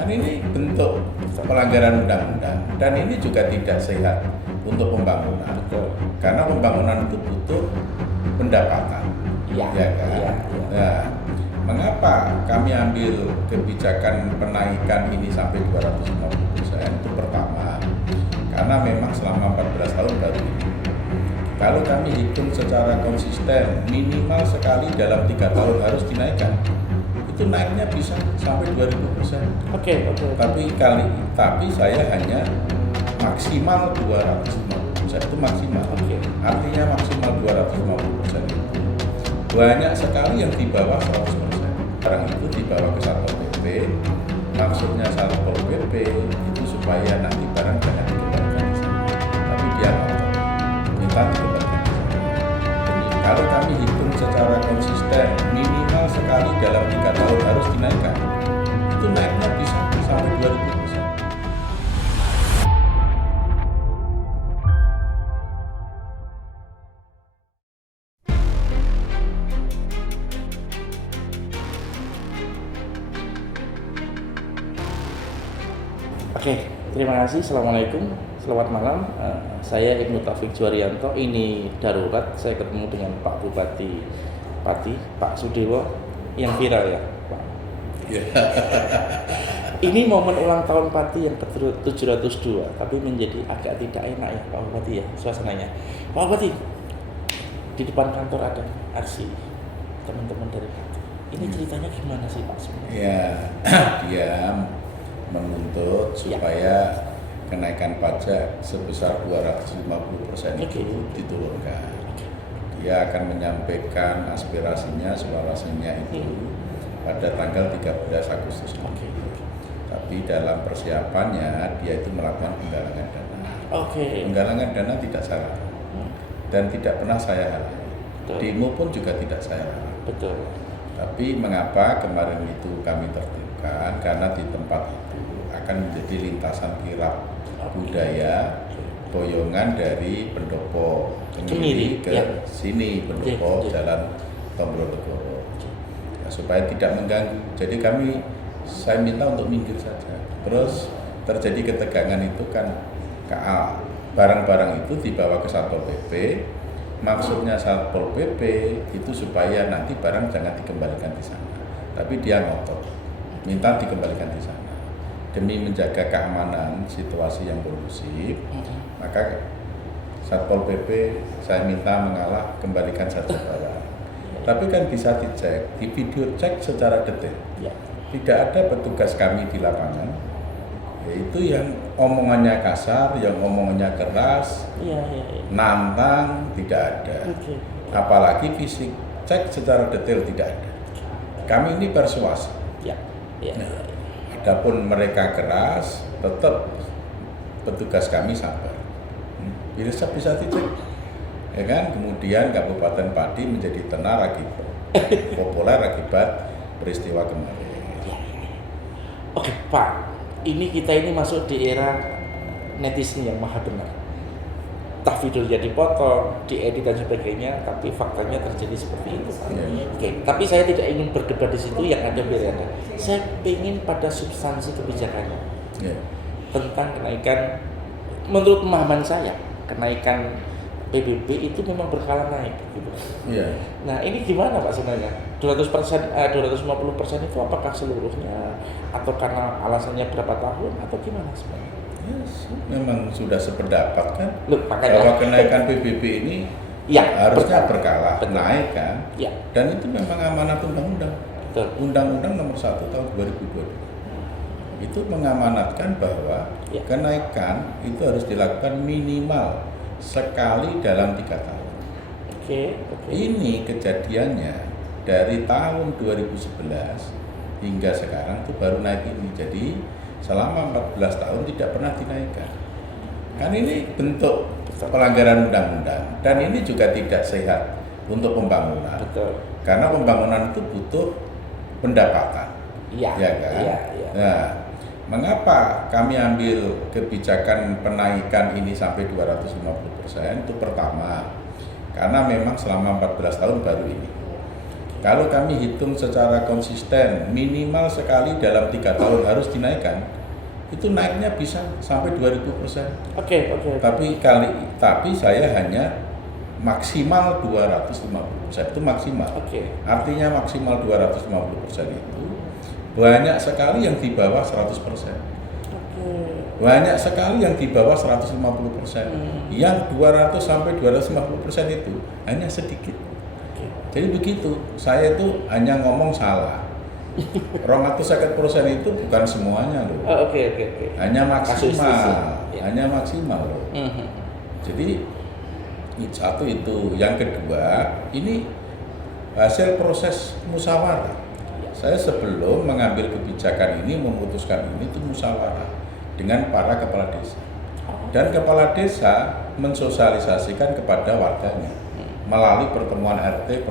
Kan ini bentuk pelanggaran undang-undang dan ini juga tidak sehat untuk pembangunan. Betul. Karena pembangunan itu butuh pendapatan. Ya, Ya kan? ya. Nah, mengapa kami ambil kebijakan penaikan ini sampai 250%? Itu pertama, karena memang selama 14 tahun baru ini. Kalau kami hitung secara konsisten, minimal sekali dalam 3 tahun harus dinaikkan. Itu naiknya bisa sampai 2000%. Oke. Tapi saya hanya maksimal 250%. Itu maksimal. Oke. Artinya maksimal 250% itu. Banyak sekali yang di bawah 100%. Barang itu dibawa ke Satpol PP. Maksudnya Satpol PP itu supaya nanti barang jangan dikembalikan di sana. Tapi dia minta dikembalikan di sana. Kalau kami hitung secara konsisten, minimal sekali dalam 3 tahun harus dinaikkan. Itu naiknya bisa sampai 2000%. Oke, terima kasih. Assalamualaikum, selamat malam. Saya Ibnu Taufik Juwarianto. Ini darurat. Saya ketemu dengan Pak Bupati Pati, Pak Sudewo, yang viral ya, Pak. Ini momen ulang tahun Pati yang ke-702, tapi menjadi agak tidak enak ya, Pak Bupati ya, suasananya. Pak Bupati, di depan kantor ada aksi teman-teman dari Pati. Ini ceritanya gimana sih Pak sebenarnya? Ya, dia menuntut supaya kenaikan pajak sebesar 250% itu diturunkan. Dia akan menyampaikan aspirasinya, suaranya itu pada tanggal 13 Agustus. Tapi dalam persiapannya dia itu melakukan penggalangan dana. Penggalangan dana tidak salah dan tidak pernah saya halangi. Demo pun juga tidak saya halangi. Betul. Tapi mengapa kemarin itu kami tertibkan? Karena di tempat itu akan menjadi lintasan kirap budaya boyongan dari Pendopo Kemiri ke sini Pendopo Jalan Tombronegoro ya, supaya tidak mengganggu. Jadi saya minta untuk minggir saja. Terus terjadi ketegangan itu kan barang-barang itu dibawa ke Satpol PP. Maksudnya Satpol PP itu supaya nanti barang jangan dikembalikan di sana. Tapi dia ngotot minta dikembalikan di sana. Demi menjaga keamanan situasi yang kondusif, maka Satpol PP saya minta mengalah, kembalikan saja barang. Tapi kan bisa dicek, di video cek secara detail. Tidak ada petugas kami di lapangan, yaitu yang omongannya kasar, yang omongannya keras, nantang, tidak ada. Apalagi fisik cek secara detail tidak ada. Kami ini persuasi. Adapun mereka keras, tetap petugas kami sabar. Bisa dicek, ya kan? Kemudian Kabupaten Pati menjadi tenar populer akibat peristiwa kemarin. Oke Pak, kita ini masuk di era netizen yang maha benar. Entah videonya dipotong, diedit dan sebagainya, tapi faktanya terjadi seperti itu. Tapi saya tidak ingin berdebat di situ, yang ada biar ada. Saya ingin pada substansi kebijakannya tentang kenaikan. Menurut pemahaman saya, kenaikan PBB itu memang berkala naik, gitu. Nah ini gimana Pak sebenarnya? 250% itu apakah seluruhnya, atau karena alasannya berapa tahun, atau gimana sebenarnya? Memang sudah sependapat kan, bahwa kenaikan PBB ini harusnya berkala naik kan, dan itu memang amanat undang-undang. Undang-Undang nomor 1 tahun 2022 itu mengamanatkan bahwa kenaikan itu harus dilakukan minimal sekali dalam 3 tahun. Ini kejadiannya dari tahun 2011 hingga sekarang itu baru naik ini. Jadi selama 14 tahun tidak pernah dinaikkan. Kan ini bentuk pelanggaran undang-undang dan ini juga tidak sehat untuk pembangunan. Karena pembangunan itu butuh pendapatan. Kan? Nah, mengapa kami ambil kebijakan penaikan ini sampai 250%? Itu pertama, karena memang selama 14 tahun baru ini. Kalau kami hitung secara konsisten, minimal sekali dalam 3 tahun harus dinaikkan, itu naiknya bisa sampai 2000%. Oke. Tapi saya hanya maksimal 250%, itu maksimal. Oke. Artinya maksimal 250% itu banyak sekali yang di bawah 100%. Banyak sekali yang di bawah 150%. Yang 200 sampai 250% itu hanya sedikit. Jadi begitu, saya itu hanya ngomong salah. 250% itu bukan semuanya loh. Oke. Hanya maksimal, Ya. hanya maksimal loh. Jadi satu itu, yang kedua ini hasil proses musyawarah. Saya sebelum mengambil kebijakan ini, memutuskan ini itu musyawarah dengan para kepala desa. Dan kepala desa mensosialisasikan kepada warganya melalui pertemuan RT.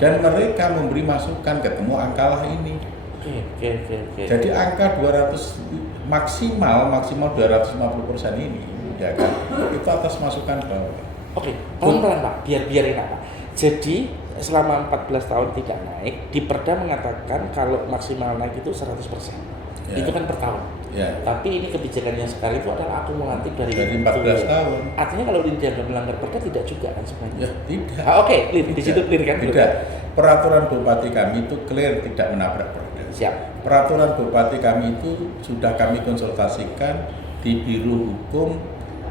Dan mereka memberi masukan, ketemu angkalah ini. Oke. Jadi angka 200 maksimal 250% ini, ya kan? Itu atas masukan bawah. Oke, pelan-pelan Pak, biar enak Pak. Jadi selama 14 tahun tidak naik, di Perda mengatakan kalau maksimal naik itu 100%. Ya. Itu kan per tahun. Ya. Tapi ini kebijakannya sekarang itu adalah akumulatif dari 14 tahun. Artinya kalau dianggap melanggar Perda tidak juga kan sebenarnya? Ya, tidak. Oke, di situ clear kan? Tidak. Peraturan bupati kami itu clear tidak menabrak Perda. Siap. Peraturan bupati kami itu sudah kami konsultasikan di Biro Hukum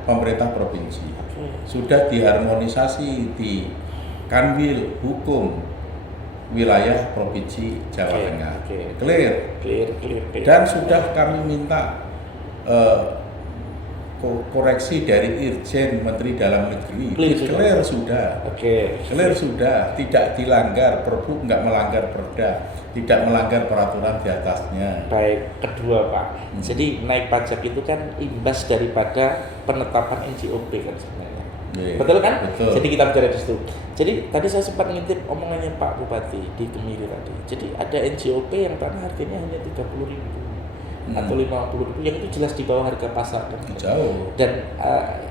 Pemerintah Provinsi. Sudah diharmonisasi di Kanwil Hukum Wilayah Provinsi Jawa Tengah. Clear. Dan sudah kami minta koreksi dari Irjen Menteri Dalam Negeri. Clear sudah. Clear sudah, tidak dilanggar, Perbu nggak melanggar Perda, tidak melanggar peraturan di atasnya. Baik, kedua Pak. Jadi naik pajak itu kan imbas daripada penetapan NJOP kan sebenarnya. Betul kan? Betul. Jadi kita bicara di situ. Jadi tadi saya sempat ngintip omongannya Pak Bupati di Gemiri tadi. Jadi ada NJOP yang tanah harganya hanya 30.000 atau 50.000, yang itu jelas di bawah harga pasar kan? Jauh. Dan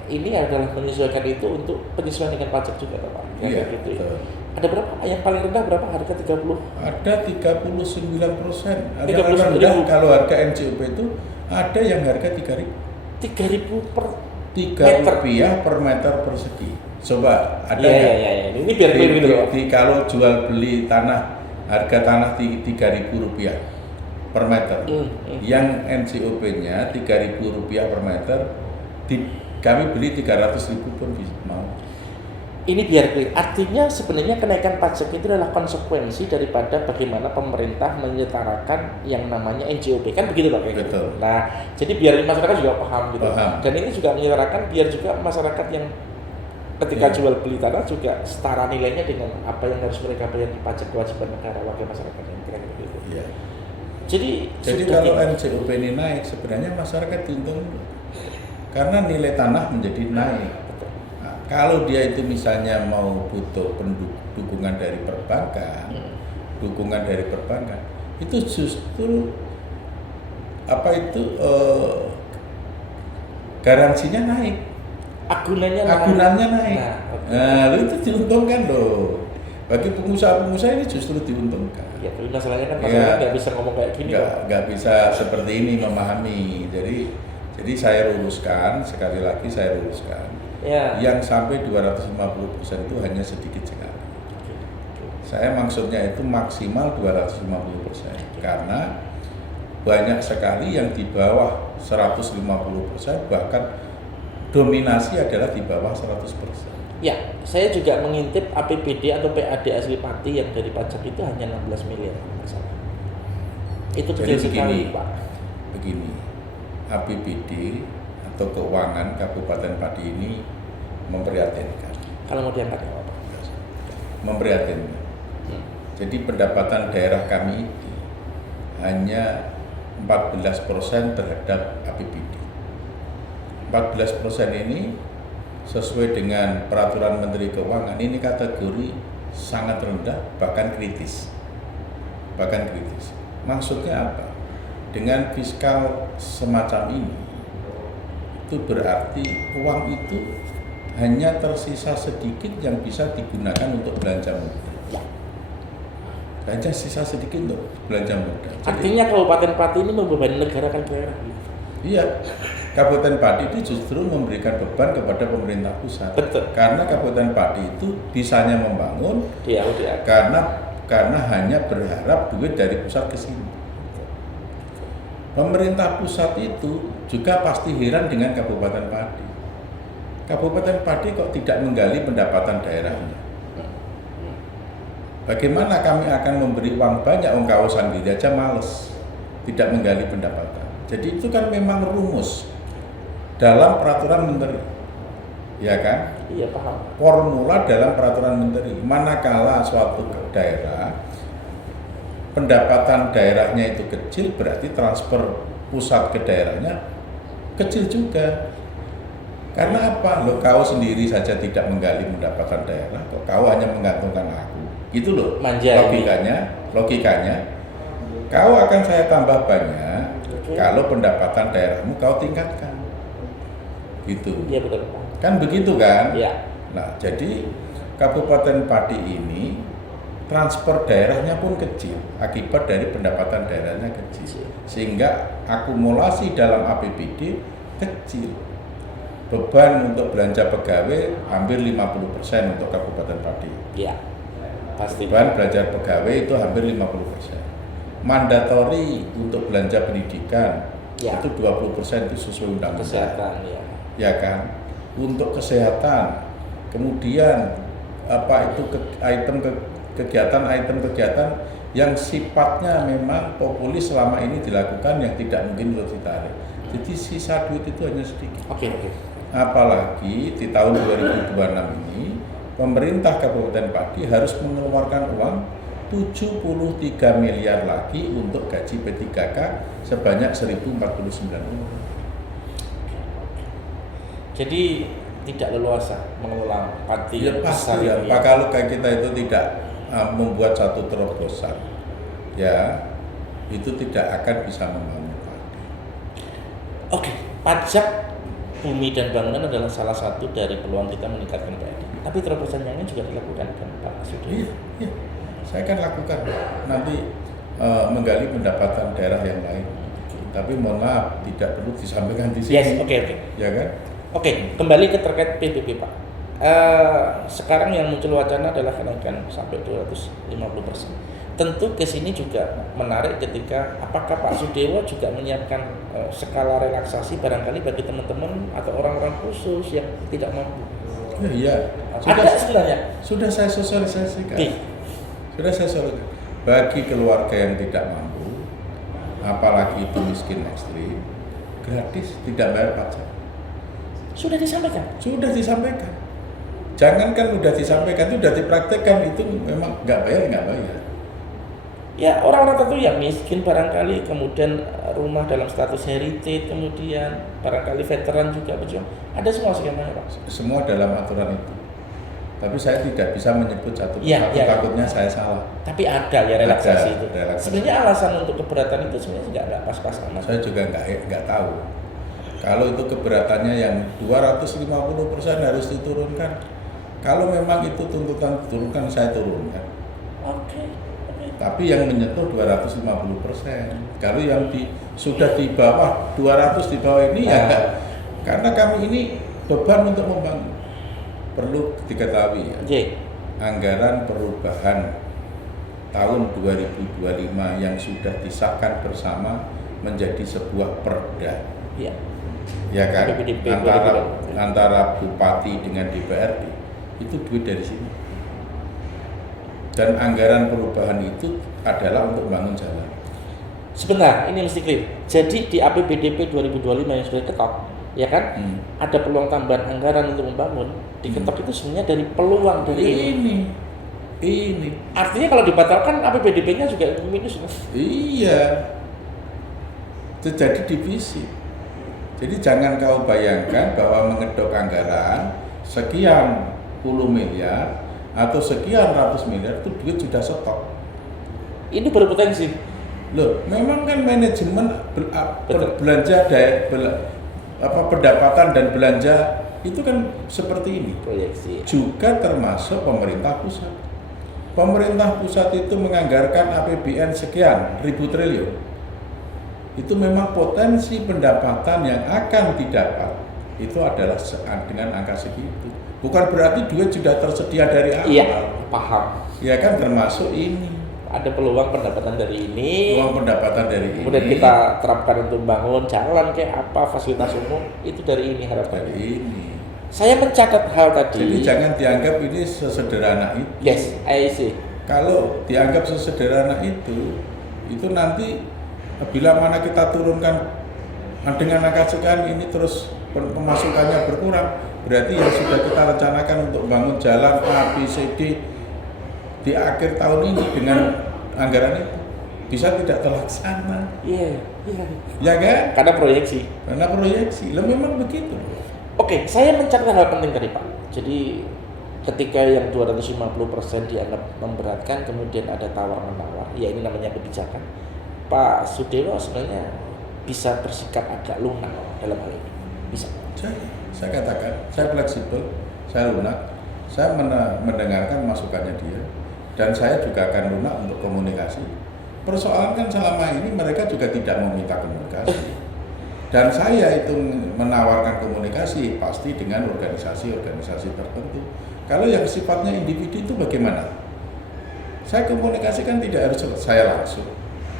ini adalah menyesuaikan itu untuk penyesuaian dengan pajak juga Pak. Iya, gitu. betul. Ada berapa? Yang paling rendah berapa harga 30? Ada 39%. Ada 39.000. rendah kalau harga NJOP itu ada yang harga 3.000. 3.000 per 3 rupiah per meter persegi. Coba ada ya. Ini biar clear gitu loh. Kalau jual beli tanah, harga tanah 3.000 rupiah per meter. Yang NJOP-nya 3.000 rupiah per meter, kami beli 300.000 pun bisa mau. Ini biar clear. Artinya sebenarnya kenaikan pajak itu adalah konsekuensi daripada bagaimana pemerintah menyetarakan yang namanya NJOP. Kan begitu Pak? Betul. Nah, jadi biar masyarakat juga paham gitu. Paham. Dan ini juga menyetarakan biar juga masyarakat yang ketika jual beli tanah juga setara nilainya dengan apa yang harus mereka bayar di pajak kewajiban negara warga masyarakat yang kira begitu. Iya. Jadi kalau NJOP ini naik, sebenarnya masyarakat diuntungkan karena nilai tanah menjadi naik. Kalau dia itu misalnya mau butuh dukungan dari perbankan, itu justru garansinya naik, agunannya naik. Nah, itu diuntungkan loh. Bagi pengusaha-pengusaha ini justru diuntungkan. Ya, tapi masalahnya kan masyarakat nggak bisa ngomong kayak gini. Nggak bisa seperti ini memahami. Jadi saya luruskan, sekali lagi saya luruskan. Ya. Yang sampai 250% itu hanya sedikit sekali. Saya maksudnya itu maksimal 250%, karena banyak sekali yang di bawah 150%, bahkan dominasi adalah di bawah 100%. Ya, saya juga mengintip APBD atau PAD asli Pati yang dari pajak itu hanya 16 miliar. Itu kecil sekali, Pak. Begini, APBD atau keuangan Kabupaten Pati ini memprihatinkan. Kalau mau diangkat apa? Memprihatinkan. Jadi pendapatan daerah kami ini hanya 14% terhadap APBD. 14% ini sesuai dengan peraturan Menteri Keuangan ini kategori sangat rendah, bahkan kritis. Maksudnya apa? Dengan fiskal semacam ini, itu berarti uang itu hanya tersisa sedikit yang bisa digunakan untuk belanja modal. hanya sisa sedikit untuk belanja modal. Jadi, Artinya Kabupaten Pati ini membebani negara kan daerah. iya, Kabupaten Pati itu justru memberikan beban kepada pemerintah pusat. Betul. Karena Kabupaten Pati itu bisanya membangun Dia udah. karena hanya berharap duit dari pusat ke sini. Pemerintah pusat itu juga pasti heran dengan Kabupaten Pati. Kabupaten Pati kok tidak menggali pendapatan daerahnya? Bagaimana kami akan memberi uang banyak, kawasan diri aja males, tidak menggali pendapatan. Jadi itu kan memang rumus dalam peraturan menteri, ya kan? Iya paham. Formula dalam peraturan menteri. Manakala suatu daerah pendapatan daerahnya itu kecil, berarti transfer pusat ke daerahnya kecil juga. Karena apa? Lo kau sendiri saja tidak menggali pendapatan daerah, kok kau hanya menggantungkan aku. Itu loh Manja logikanya. Kau akan saya tambah banyak kalau pendapatan daerahmu kau tingkatkan. Gitu. Iya betul. Kan begitu kan? Iya. Nah, jadi Kabupaten Pati ini transfer daerahnya pun kecil akibat dari pendapatan daerahnya kecil. Sehingga akumulasi dalam APBD kecil. Beban untuk belanja pegawai hampir 50% untuk Kabupaten Pati. Iya. Pasti. Beban belanja pegawai itu hampir 50%. Mandatori untuk belanja pendidikan Ya. itu 20% itu sesuai undang-undang. Kesehatan ya. Ya kan? Untuk kesehatan, kemudian apa itu kegiatan yang sifatnya memang populis selama ini dilakukan yang tidak mungkin untuk ditarik. Jadi sisa duit itu hanya sedikit. Oke. Apalagi di tahun 2026 ini pemerintah Kabupaten Pati harus mengeluarkan uang 73 miliar lagi untuk gaji P3K sebanyak 1.049 orang. Jadi tidak leluasa mengelola Pati Ya pasti ya, besar Pak, kalau kayak kita itu tidak membuat satu terobosan, ya itu tidak akan bisa membangun Pati. Oke, pajak bumi dan bangunan adalah salah satu dari peluang kita meningkatkan PAD. Tapi terobosan yang lain juga dilakukan kan Pak Sudir? Iya, saya kan lakukan nanti menggali pendapatan daerah yang lain. Tapi mohon maaf, tidak perlu disampaikan di sini. Yes, oke. Ya kan? Oke, kembali ke terkait PBB Pak. Sekarang yang muncul wacana adalah kenaikan sampai 250%. Tentu ke sini juga menarik ketika apakah Pak Sudewo juga menyiapkan skala relaksasi barangkali bagi teman-teman atau orang-orang khusus yang tidak mampu. Iya. Ada sebenarnya. Sudah saya sosialisasikan. Oke. Sudah saya sosialisasikan. Bagi keluarga yang tidak mampu, apalagi itu miskin ekstrim, gratis, tidak bayar pajak. Sudah disampaikan. Sudah disampaikan. Jangankan sudah disampaikan, itu sudah dipraktekkan, itu memang nggak bayar. Ya orang-orang tertentu yang miskin barangkali, kemudian rumah dalam status heritage, kemudian barangkali veteran juga berjuang. Ada semua skemanya Pak? Semua dalam aturan itu. Tapi saya tidak bisa menyebut satu Ya, persatu, takutnya saya salah. Tapi ada ya relaksasi Ada, itu. relaksasi. Sebenarnya alasan untuk keberatan itu sebenarnya nggak pas-pas amat. Saya juga nggak tahu. Kalau itu keberatannya yang 250% harus diturunkan. Kalau memang itu tuntutan diturunkan, saya turunkan. Oke. Tapi yang menyentuh 250%. Kalau yang sudah di bawah 200 di bawah ini ya karena kami ini beban untuk membangun. Perlu diketahui ya. Anggaran perubahan tahun 2025 yang sudah disahkan bersama menjadi sebuah perda. Iya. Ya kan? PPDB, Antara bupati dengan DPRD itu duit dari sini. Dan anggaran perubahan itu adalah untuk bangun jalan. Sebentar, ini mesti clear. Jadi di APBDP 2025 yang sudah diketok, ya kan? Ada peluang tambahan anggaran untuk membangun. Diketok itu sebenarnya dari peluang dari ini. Artinya kalau dibatalkan APBDP-nya juga minus. Iya. Itu jadi divisi. Jadi jangan kau bayangkan bahwa mengedok anggaran sekian puluh miliar atau sekian ratus miliar itu duit sudah stok. Ini berpotensi. Loh, memang kan manajemen belanja pendapatan dan belanja itu kan seperti ini. Proyeksi. Juga termasuk pemerintah pusat. pemerintah pusat itu menganggarkan APBN sekian ribu triliun, itu memang potensi pendapatan yang akan didapat itu adalah dengan angka segitu. Bukan berarti duit sudah tersedia dari awal. Iya, paham. Ya kan, termasuk ini. Ada peluang pendapatan dari ini. Uang pendapatan dari ini. Kemudian kita terapkan untuk bangun jalan kayak apa, fasilitas umum, itu dari ini harapannya. Dari ini. Saya mencatat hal tadi. Jadi jangan dianggap ini sesederhana itu. Yes, I see. Kalau dianggap sesederhana itu nanti bila mana kita turunkan dengan angka sekian ini terus pemasukannya berkurang, berarti yang sudah kita rencanakan untuk bangun jalan A, B, C, D di akhir tahun ini dengan anggaran itu bisa tidak terlaksana. Iya. Ya kan? Karena proyeksi. Lah memang begitu. Oke, saya mencatat hal penting tadi Pak. Jadi ketika yang 250% dianggap memberatkan, kemudian ada tawar-menawar, ya ini namanya kebijakan. Pak Sudewo sebenarnya bisa bersikap agak lunak dalam hal ini. Bisa. Saya katakan, saya fleksibel, saya lunak, saya mendengarkan masukannya dia, dan saya juga akan lunak untuk komunikasi. Persoalan kan selama ini mereka juga tidak meminta komunikasi. Dan saya itu menawarkan komunikasi pasti dengan organisasi-organisasi tertentu. Kalau yang sifatnya individu itu bagaimana? Saya komunikasikan tidak harus saya langsung.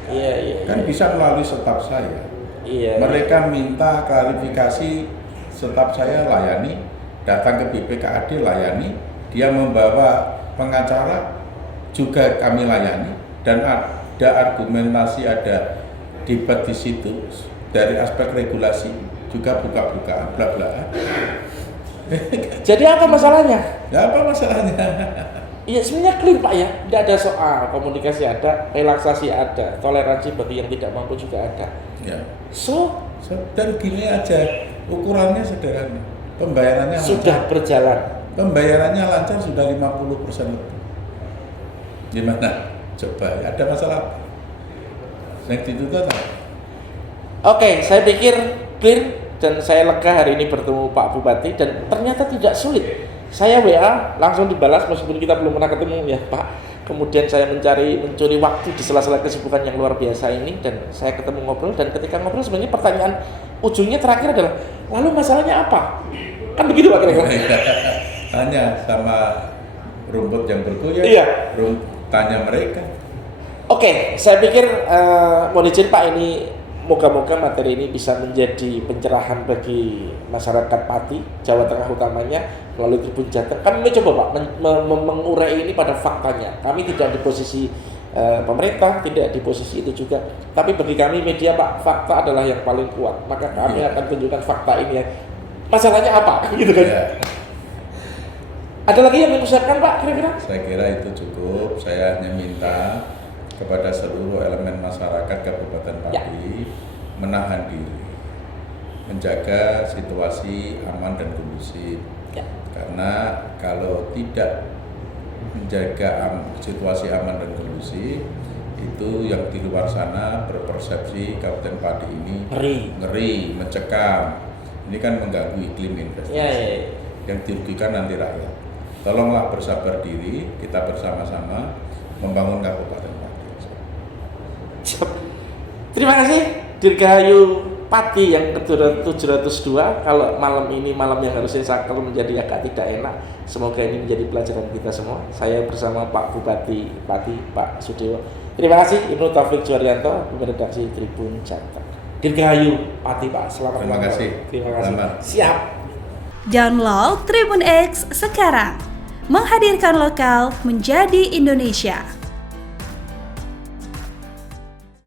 Iya. Kan bisa melalui staf saya. Iya. Mereka minta klarifikasi, staf saya layani, datang ke BPKAD layani, dia membawa pengacara juga kami layani, dan ada argumentasi, ada debat di situ. Dari aspek regulasi juga buka-bukaan, bla-bla. Jadi apa masalahnya? Ya apa masalahnya? Iya sebenarnya clear Pak ya, tidak ada soal, komunikasi ada, relaksasi ada, toleransi bagi yang tidak mampu juga ada. Ya. So Dan gini aja, ukurannya sederhana, pembayarannya sudah lancar. berjalan. Pembayarannya lancar sudah 50% lebih. Gimana? Coba, ada masalah? Yang dituntut apa? Oke, saya pikir clear dan saya lega hari ini bertemu Pak Bupati dan ternyata tidak sulit. Saya WA langsung dibalas meskipun kita belum pernah ketemu ya Pak. Kemudian saya mencuri waktu di sela-sela kesibukan yang luar biasa ini dan saya ketemu ngobrol, dan ketika ngobrol sebenarnya pertanyaan ujungnya terakhir adalah lalu masalahnya apa? Kan begitu Pak kira-kira. Tanya sama rumput yang bergoyang. Iya. Tanya mereka. Oke, saya pikir mohon izin Pak, ini moga-moga materi ini bisa menjadi pencerahan bagi masyarakat Pati, Jawa Tengah utamanya, melalui Tribun Jateng. Kami mencoba Pak mengurai ini pada faktanya. Kami tidak di posisi pemerintah, tidak di posisi itu juga. Tapi bagi kami media Pak, fakta adalah yang paling kuat. Maka kami akan tunjukkan fakta ini ya. Masalahnya apa? Gitu kan? Ya. Ada lagi yang dipersiapkan Pak kira-kira? Saya kira itu cukup. Saya hanya minta kepada seluruh elemen masyarakat Kabupaten Pati menahan diri, menjaga situasi aman dan kondusif. Karena kalau tidak menjaga situasi aman dan kondusif, itu yang di luar sana berpersepsi Kabupaten Pati ini ngeri, mencekam. Ini kan mengganggu iklim investasi. Yang dirugikan nanti rakyat. Tolonglah bersabar diri, kita bersama-sama membangun Kabupaten Pati. Terima kasih Dirgahayu Pati yang ke-702. Kalau malam ini malam yang harusnya sakral menjadi agak tidak enak, semoga ini menjadi pelajaran kita semua. Saya bersama Pak Bupati Pati, Pak Sudewo. Terima kasih. Ibnu Taufik Juwaryanto, redaksi Tribun Jateng. Dirgahayu Pati Pak, selamat. Terima kasih. Terima kasih. Selamat. Siap. Download Tribun X sekarang, menghadirkan lokal menjadi Indonesia.